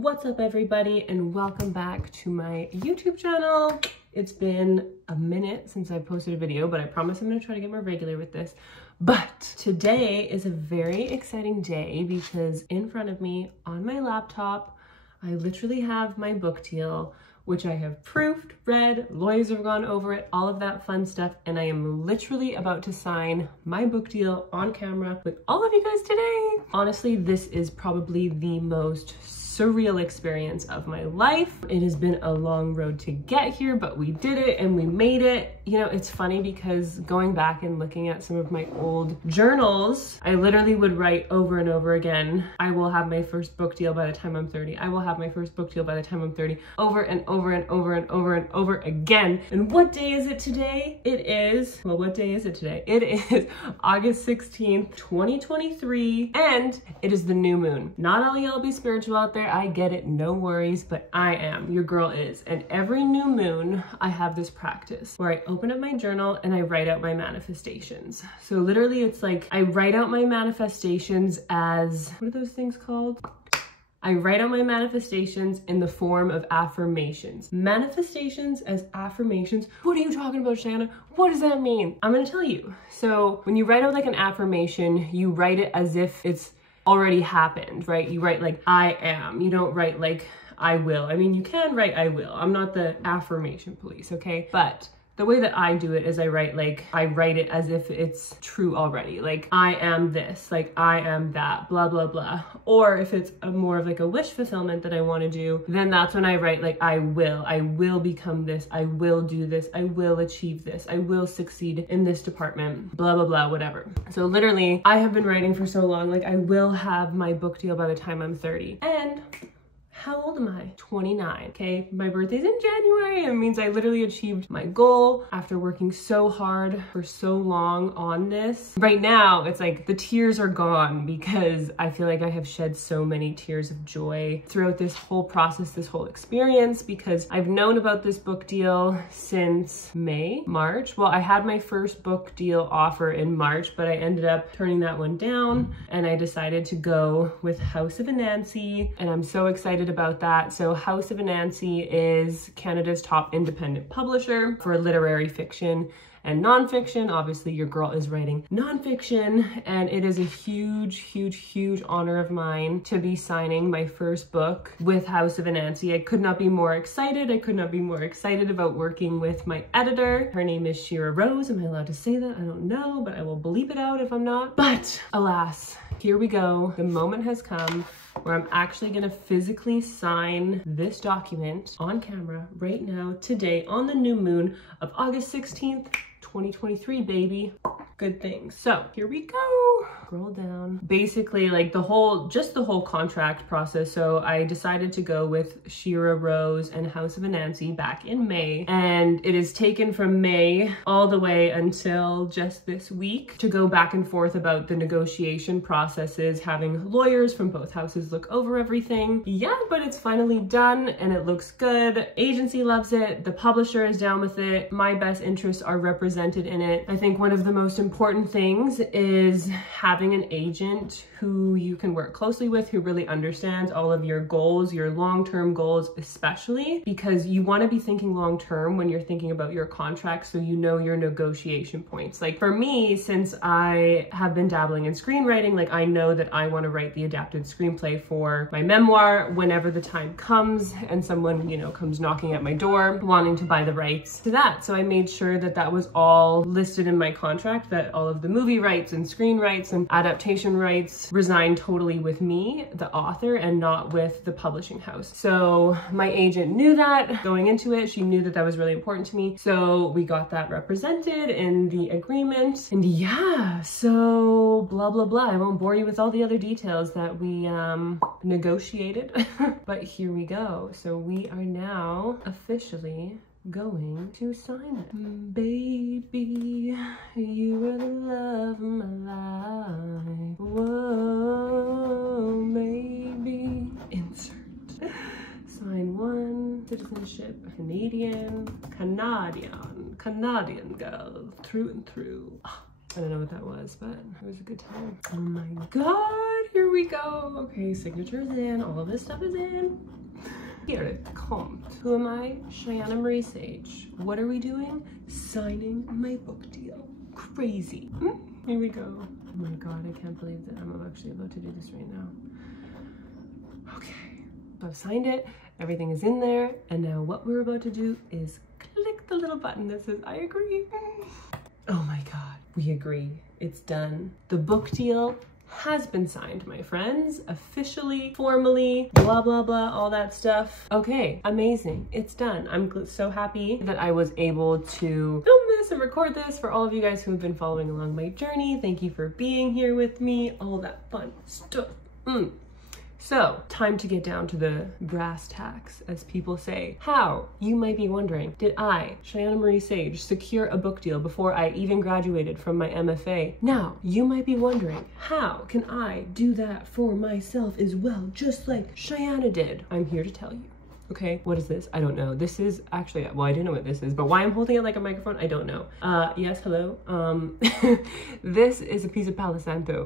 What's up everybody, and welcome back to my YouTube channel. It's been a minute since I posted a video, but I promise I'm gonna try to get more regular with this. But today is a very exciting day because in front of me on my laptop, I literally have my book deal, which I have proofed, read, lawyers have gone over it, all of that fun stuff, and I am literally about to sign my book deal on camera with all of you guys today. Honestly, this is probably the most surreal experience of my life. It has been a long road to get here, but we did it and we made it. You know, it's funny because going back and looking at some of my old journals, I literally would write over and over again, I will have my first book deal by the time I'm 30. I will have my first book deal by the time I'm 30. Over and over and over and over and over again. And what day is it today? It is, well, what day is it today? It is August 16th, 2023, and it is the new moon. Not all y'all be spiritual out there, I get it, no worries, but I am, your girl is. And every new moon, I have this practice where I open up my journal and I write out my manifestations. So literally it's like, I write out my manifestations as, what are those things called? I write out my manifestations in the form of affirmations. Manifestations as affirmations. What are you talking about, Shanna? What does that mean? I'm gonna tell you. So when you write out like an affirmation, you write it as if it's already happened, right? You write like, I am. You don't write like, I will. I mean, you can write I will. I'm not the affirmation police, okay? But the way that I do it is I write it as if it's true already. Like, I am this, like, I am that, blah, blah, blah. Or if it's more of like a wish fulfillment that I want to do, then that's when I write like, I will become this, I will do this, I will achieve this, I will succeed in this department, blah, blah, blah, whatever. So literally, I have been writing for so long, like I will have my book deal by the time I'm 30. And how old am I? 29, okay? My birthday's in January. It means I literally achieved my goal after working so hard for so long on this. Right now, it's like the tears are gone because I feel like I have shed so many tears of joy throughout this whole process, this whole experience, because I've known about this book deal since March. Well, I had my first book deal offer in March, but I ended up turning that one down and I decided to go with House of Anansi, and I'm so excited about that. So House of Anansi is Canada's top independent publisher for literary fiction and nonfiction. Obviously your girl is writing nonfiction, and it is a huge, huge, huge honor of mine to be signing my first book with House of Anansi. I could not be more excited. I could not be more excited about working with my editor. Her name is Shira Rose. Am I allowed to say that? I don't know, but I will bleep it out if I'm not. But alas, here we go. The moment has come where I'm actually gonna physically sign this document on camera right now, today, on the new moon of August 16th, 2023, baby. Good things. So here we go. Scroll down. Basically like just the whole contract process. So I decided to go with Shira Rose and House of Anansi back in May. And it is taken from May all the way until just this week to go back and forth about the negotiation processes, having lawyers from both houses look over everything. Yeah, but it's finally done and it looks good. Agency loves it. The publisher is down with it. My best interests are represented in it. I think one of the most important things is having an agent who you can work closely with, who really understands all of your goals, your long-term goals, especially because you want to be thinking long-term when you're thinking about your contract, so you know your negotiation points. Like for me, since I have been dabbling in screenwriting, like I know that I want to write the adapted screenplay for my memoir whenever the time comes and someone, you know, comes knocking at my door wanting to buy the rights to that. So I made sure that that was all listed in my contract, that all of the movie rights and screen rights and adaptation rights reside totally with me, the author, and not with the publishing house. So my agent knew that going into it. She knew that that was really important to me. So we got that represented in the agreement. And yeah, so blah, blah, blah. I won't bore you with all the other details that we negotiated, but here we go. So we are now officially going to sign it. Baby, you are the love of my life. Whoa, baby. Insert. Sign one. Citizenship. Canadian girl. Through and through. Oh, I don't know what that was, but it was a good time. Oh my God. Here we go. Okay, signature's in, all of this stuff is in. Here it comes. Who am I? Cheyenne Marie Sage. What are we doing? Signing my book deal. Crazy. Here we go. Oh my God, I can't believe that I'm actually about to do this right now. Okay, so I've signed it. Everything is in there. And now what we're about to do is click the little button that says, I agree. Oh my God, we agree. It's done. The book deal has been signed, my friends, officially, formally, blah, blah, blah, all that stuff. Okay, amazing. It's done. I'm so happy that I was able to film this and record this for all of you guys who have been following along my journey. Thank you for being here with me, all that fun stuff. So, time to get down to the brass tacks, as people say. How? You might be wondering, did I, Cheyenne Marie Sage, secure a book deal before I even graduated from my MFA? Now, you might be wondering, how can I do that for myself as well, just like Cheyenne did? I'm here to tell you. Okay, what is this? I don't know. This is actually, well, I do know what this is, but why I'm holding it like a microphone, I don't know. Yes, hello. This is a piece of Palo Santo,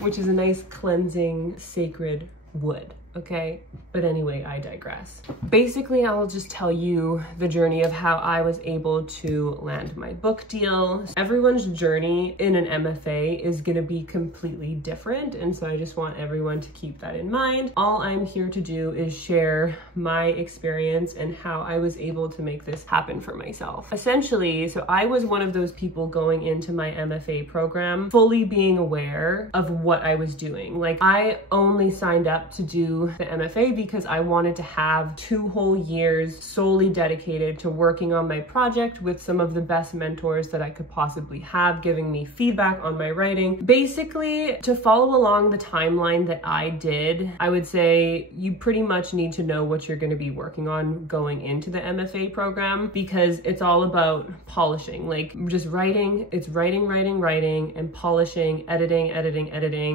which is a nice cleansing sacred wood. Okay, but anyway, I digress. Basically, I'll just tell you the journey of how I was able to land my book deal. Everyone's journey in an MFA is gonna be completely different, and so I just want everyone to keep that in mind. All I'm here to do is share my experience and how I was able to make this happen for myself. Essentially, so I was one of those people going into my MFA program fully being aware of what I was doing. Like, I only signed up to do the MFA because I wanted to have 2 whole years solely dedicated to working on my project with some of the best mentors that I could possibly have, giving me feedback on my writing. Basically, to follow along the timeline that I did, I would say you pretty much need to know what you're going to be working on going into the MFA program, because it's all about polishing, like just writing. It's writing, and polishing, editing,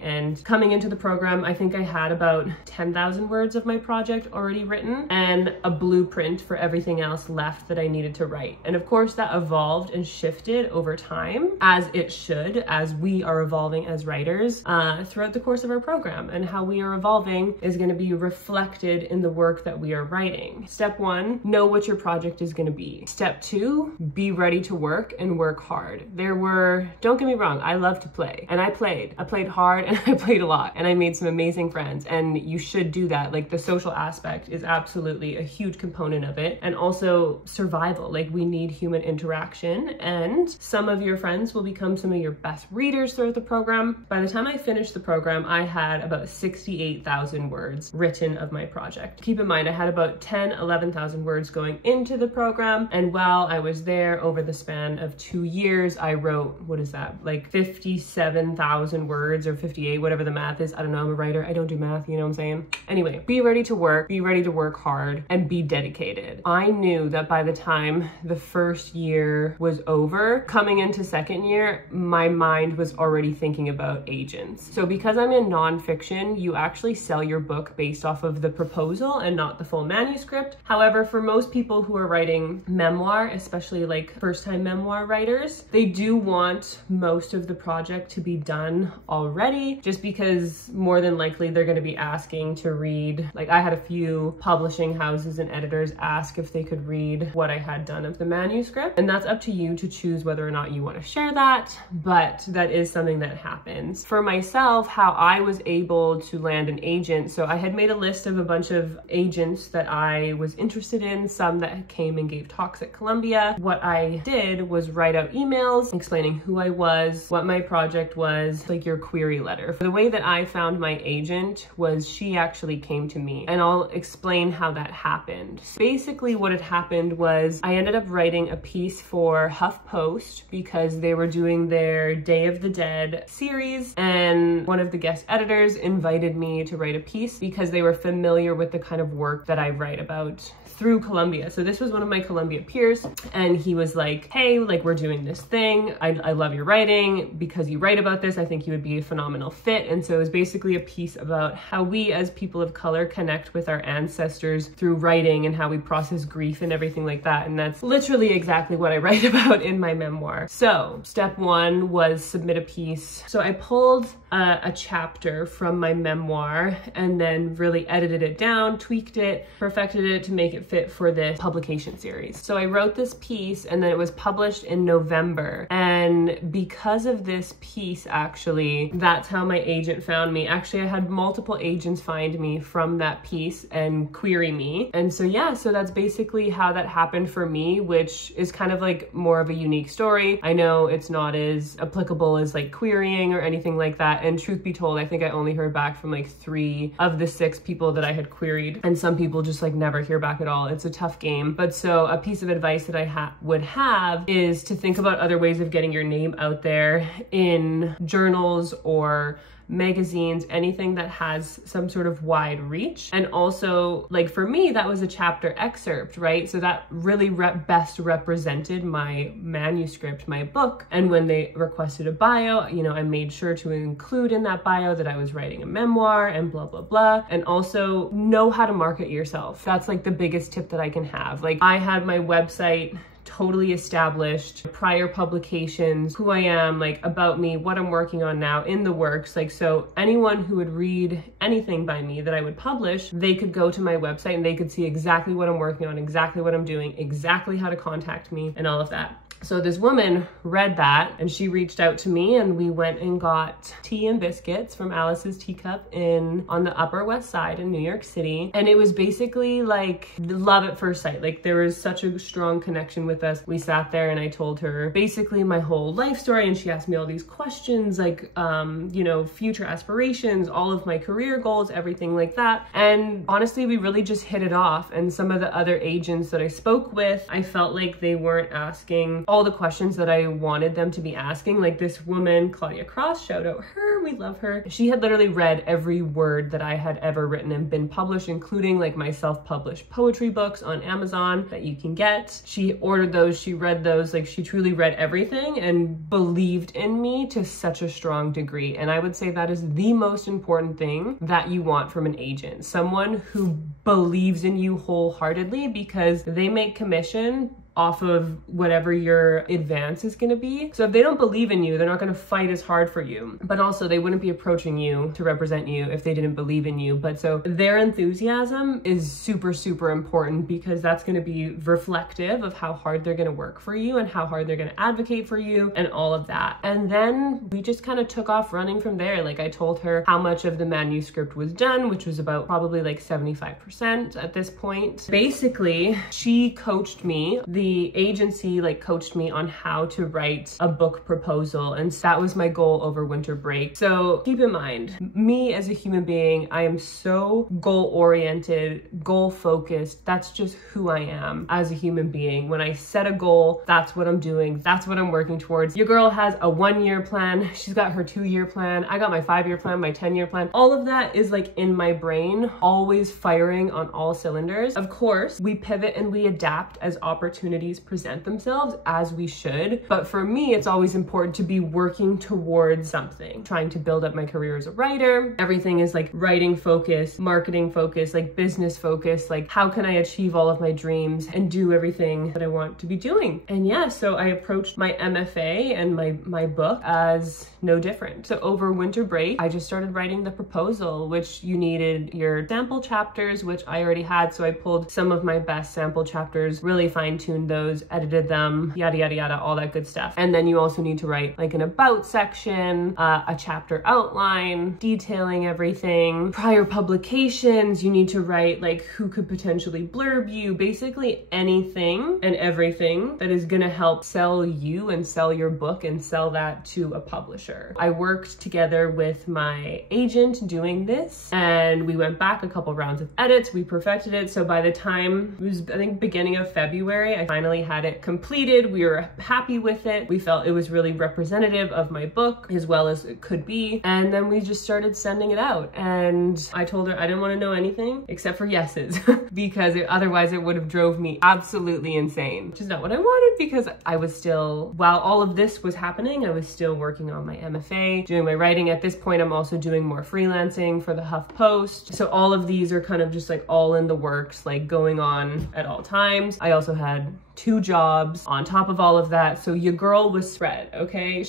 and coming into the program, I think I had about 10,000 words of my project already written and a blueprint for everything else left that I needed to write. And of course that evolved and shifted over time, as it should, as we are evolving as writers throughout the course of our program. And how we are evolving is going to be reflected in the work that we are writing. Step 1, know what your project is going to be. Step 2, be ready to work and work hard. Don't get me wrong, I love to play, and I played hard, and I played a lot, and I made some amazing friends, and you should do that. Like, the social aspect is absolutely a huge component of it, and also survival. Like, we need human interaction, and some of your friends will become some of your best readers throughout the program. By the time I finished the program, I had about 68,000 words written of my project. Keep in mind, I had about 11,000 words going into the program, and while I was there over the span of 2 years, I wrote, what is that, like 57,000 words or 58, whatever the math is. I don't know, I'm a writer, I don't do math, you know what I'm saying? Anyway, be ready to work hard, and be dedicated. I knew that by the time the first year was over, coming into second year, my mind was already thinking about agents. So because I'm in nonfiction, you actually sell your book based off of the proposal and not the full manuscript. However, for most people who are writing memoir, especially like first-time memoir writers, they do want most of the project to be done already, just because more than likely they're going to be asking to read. Like, I had a few publishing houses and editors ask if they could read what I had done of the manuscript, and that's up to you to choose whether or not you want to share that, but that is something that happens. For myself, how I was able to land an agent, so I had made a list of a bunch of agents that I was interested in, some that came and gave talks at Columbia. What I did was write out emails explaining who I was, what my project was, like your query letter. The way that I found my agent was she actually came to me, and I'll explain how that happened. So basically what had happened was I ended up writing a piece for HuffPost because they were doing their Day of the Dead series, and one of the guest editors invited me to write a piece because they were familiar with the kind of work that I write about through Columbia. So this was one of my Columbia peers, and he was like, hey, like, we're doing this thing. I love your writing. Because you write about this, I think you would be a phenomenal fit. And so it was basically a piece about how we as as people of color connect with our ancestors through writing and how we process grief and everything like that. And that's literally exactly what I write about in my memoir. So step one was submit a piece. So I pulled a chapter from my memoir and then really edited it down, tweaked it, perfected it to make it fit for this publication series. So I wrote this piece and then it was published in November. And because of this piece, actually, that's how my agent found me. Actually, I had multiple agents find me from that piece and query me. And so yeah, so that's basically how that happened for me, which is kind of like more of a unique story. I know it's not as applicable as like querying or anything like that. And truth be told, I think I only heard back from like 3 of the 6 people that I had queried. And some people just like never hear back at all. It's a tough game. But so a piece of advice that I would have is to think about other ways of getting your name out there in journals or magazines, anything that has some sort of wide reach. And also, like for me, that was a chapter excerpt, right? So that really best represented my manuscript, my book. And when they requested a bio, you know, I made sure to include in that bio that I was writing a memoir and blah, blah, blah. And also know how to market yourself. That's like the biggest tip that I can have. Like I had my website totally established, prior publications, who I am, like about me, what I'm working on now, in the works. Like, so anyone who would read anything by me that I would publish, they could go to my website and they could see exactly what I'm working on, exactly what I'm doing, exactly how to contact me and all of that. So this woman read that and she reached out to me and we went and got tea and biscuits from Alice's Teacup on the Upper West Side in New York City. And it was basically like love at first sight. Like there was such a strong connection with us. We sat there and I told her basically my whole life story and she asked me all these questions like, you know, future aspirations, all of my career goals, everything like that. And honestly, we really just hit it off. And some of the other agents that I spoke with, I felt like they weren't asking all the questions that I wanted them to be asking. Like this woman, Claudia Cross, shout out her, we love her. She had literally read every word that I had ever written and been published, including like my self-published poetry books on Amazon that you can get. She ordered those, she read those, like she truly read everything and believed in me to such a strong degree. And I would say that is the most important thing that you want from an agent. Someone who believes in you wholeheartedly, because they make commission off of whatever your advance is going to be. So if they don't believe in you, they're not going to fight as hard for you. But also they wouldn't be approaching you to represent you if they didn't believe in you. But so their enthusiasm is super, super important because that's going to be reflective of how hard they're going to work for you and how hard they're going to advocate for you and all of that. And then we just kind of took off running from there. Like I told her how much of the manuscript was done, which was about probably like 75% at this point. Basically, she coached me. The agency like coached me on how to write a book proposal, and that was my goal over winter break. So keep in mind, me as a human being, I am so goal-oriented, goal-focused. That's just who I am as a human being. When I set a goal, that's what I'm doing. That's what I'm working towards. Your girl has a 1-year plan. She's got her 2-year plan. I got my 5-year plan, my 10-year plan. All of that is like in my brain, always firing on all cylinders. Of course, we pivot and we adapt as opportunities present themselves, as we should. But for me, it's always important to be working towards something, trying to build up my career as a writer. Everything is like writing focus, marketing focus, like business focus, like how can I achieve all of my dreams and do everything that I want to be doing? And yeah, so I approached my MFA and my book as no different. So over winter break, I just started writing the proposal, which you needed your sample chapters, which I already had. So I pulled some of my best sample chapters, really fine-tuned those, edited them, yada, yada, yada, all that good stuff. And then you also need to write like an about section, a chapter outline, detailing everything, prior publications. You need to write like who could potentially blurb you, basically anything and everything that is gonna help sell you and sell your book and sell that to a publisher. I worked together with my agent doing this and we went back a couple rounds of edits, we perfected it. So by the time it was, I think, beginning of February, I finally had it completed. We were happy with it. We felt it was really representative of my book as well as it could be. And then we just started sending it out. And I told her I didn't want to know anything except for yeses because otherwise it would have drove me absolutely insane, which is not what I wanted because I was still, while all of this was happening, I was still working on my MFA, doing my writing. At this point, I'm also doing more freelancing for the HuffPost. So all of these are kind of just like all in the works, like going on at all times. I also had 2 jobs on top of all of that. So your girl was spread, okay?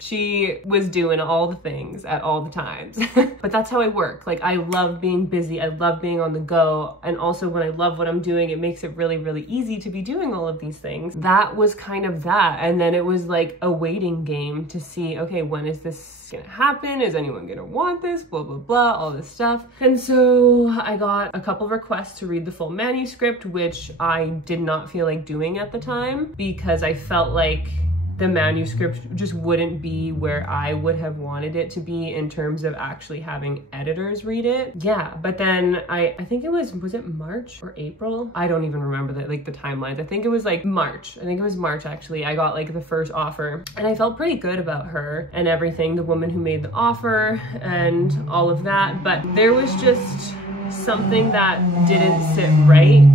She was doing all the things at all the times. But that's how I work. Like, I love being busy. I love being on the go. And also when I love what I'm doing, it makes it really, really easy to be doing all of these things. That was kind of that. And then it was like a waiting game to see, okay, when is this gonna happen? Is anyone gonna want this? Blah, blah, blah, all this stuff. And so I got a couple of requests to read the full manuscript, which I did not feel like doing at the time because I felt like the manuscript just wouldn't be where I would have wanted it to be in terms of actually having editors read it. Yeah, but then I think it was it March or April? I don't even remember the timelines. I think it was like March. I think it was March actually. I got like the first offer and I felt pretty good about her and everything, the woman who made the offer and all of that. But there was just something that didn't sit right,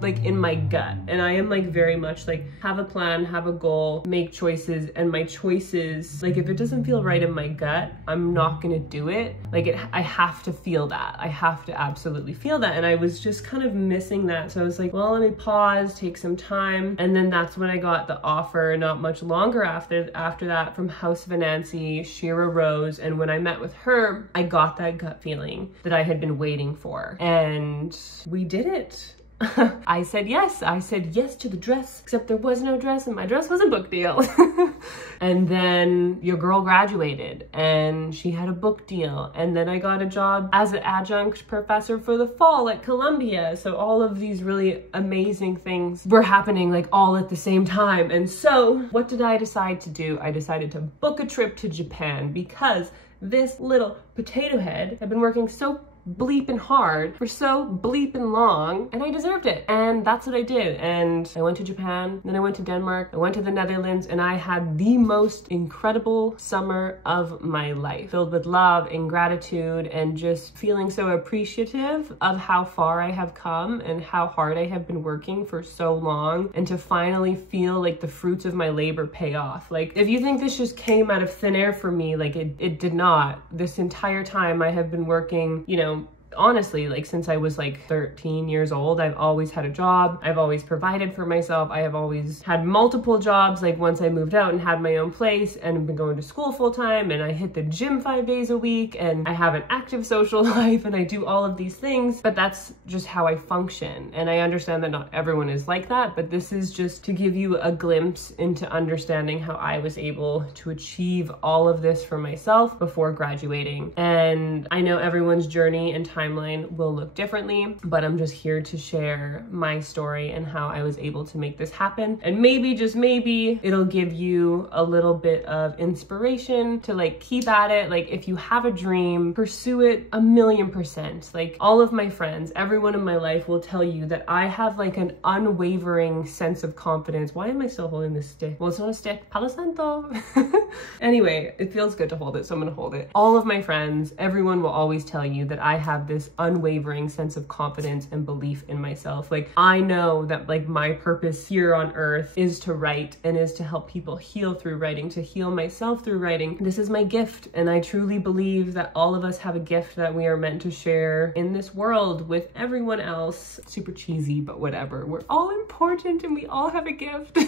like in my gut. And I am like very much like have a plan, have a goal, make choices, and my choices, like if it doesn't feel right in my gut, I'm not gonna do it. Like I have to feel that. I have to absolutely feel that. And I was just kind of missing that. So I was like, well, let me pause, take some time. And then that's when I got the offer not much longer after that from House of Anansi, Shira Rose. And when I met with her, I got that gut feeling that I had been waiting for. And we did it. I said yes. I said yes to the dress, except there was no dress and my dress was a book deal. And then your girl graduated and she had a book deal. And then I got a job as an adjunct professor for the fall at Columbia. So all of these really amazing things were happening like all at the same time. And so what did I decide to do? I decided to book a trip to Japan because this little potato head had been working so bleeping hard for so bleeping long and I deserved it. And that's what I did. And I went to Japan, then I went to Denmark, I went to the Netherlands, and I had the most incredible summer of my life, filled with love and gratitude and just feeling so appreciative of how far I have come and how hard I have been working for so long, and to finally feel like the fruits of my labor pay off. Like, if you think this just came out of thin air for me, like it did not. This entire time I have been working, you know, honestly, like since I was like 13 years old, I've always had a job. I've always provided for myself. I have always had multiple jobs. Like once I moved out and had my own place and been going to school full time, and I hit the gym 5 days a week, and I have an active social life, and I do all of these things, but that's just how I function. And I understand that not everyone is like that, but this is just to give you a glimpse into understanding how I was able to achieve all of this for myself before graduating. And I know everyone's journey and timeline will look differently, but I'm just here to share my story and how I was able to make this happen. And maybe, just maybe, it'll give you a little bit of inspiration to like keep at it. Like if you have a dream, pursue it 1,000,000%. Like all of my friends, everyone in my life will tell you that I have like an unwavering sense of confidence. Why am I still holding this stick? Well, it's not a stick. Palo Santo. Anyway, it feels good to hold it, so I'm gonna hold it. All of my friends, everyone will always tell you that I have this unwavering sense of confidence and belief in myself. Like I know that like my purpose here on earth is to write and is to help people heal through writing, to heal myself through writing. This is my gift, and I truly believe that all of us have a gift that we are meant to share in this world with everyone else. Super cheesy, but whatever. We're all important and we all have a gift.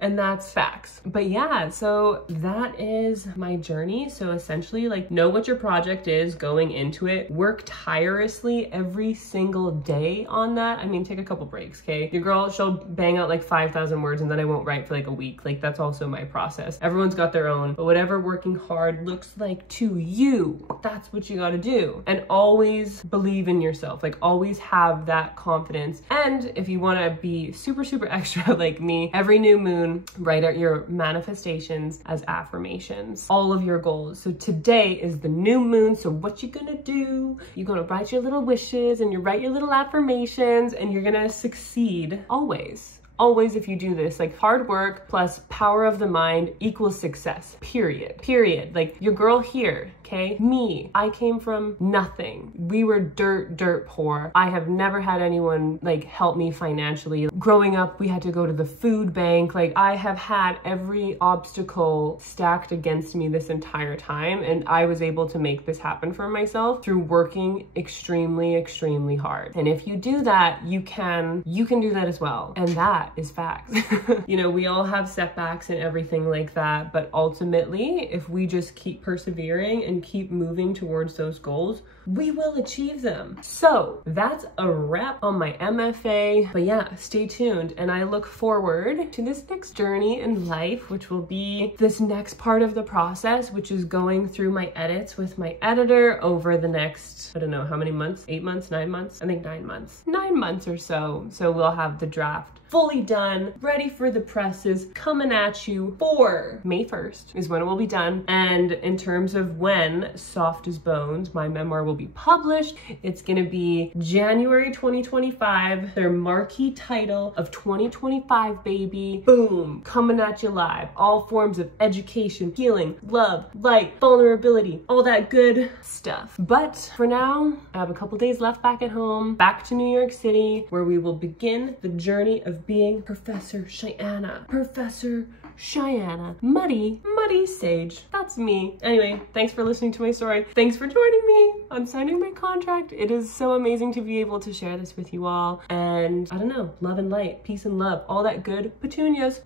And that's facts. But yeah, so that is my journey. So essentially, like, know what your project is going into it. Work tirelessly every single day on that. I mean, take a couple breaks, okay? Your girl, she'll bang out like 5,000 words and then I won't write for like a week. Like that's also my process. Everyone's got their own, but whatever working hard looks like to you, that's what you gotta do. And always believe in yourself. Like always have that confidence. And if you wanna be super, super extra like me, every new moon, write out your manifestations as affirmations, all of your goals. So today is the new moon. So what you gonna do? You're gonna write your little wishes and you write your little affirmations, and you're gonna succeed always. Always, if you do this, like hard work plus power of the mind equals success, period. Like your girl here, okay? Me, I came from nothing. We were dirt poor. I have never had anyone like help me financially. Growing up, we had to go to the food bank. Like I have had every obstacle stacked against me this entire time. And I was able to make this happen for myself through working extremely hard. And if you do that, you can do that as well. And that is facts. You know, we all have setbacks and everything like that, but ultimately, if we just keep persevering and keep moving towards those goals, we will achieve them. So that's a wrap on my MFA. But yeah, stay tuned, and I look forward to this next journey in life, which will be this next part of the process, which is going through my edits with my editor over the next, I don't know how many months, 8 months, 9 months, I think 9 months, 9 months or so. So we'll have the draft fully done, ready for the presses, coming at you for May 1st is when it will be done. And in terms of when Soft as Bones, my memoir, will be published, it's gonna be January 2025, their marquee title of 2025, baby. Boom, coming at you live. All forms of education, healing, love, light, vulnerability, all that good stuff. But for now, I have a couple days left back at home, back to New York City, where we will begin the journey of being Professor Cheyenne. Professor Cheyenne. Muddy Sage. That's me. Anyway, thanks for listening to my story. Thanks for joining me on signing my contract. It is so amazing to be able to share this with you all. And I don't know, love and light, peace and love, all that good petunias.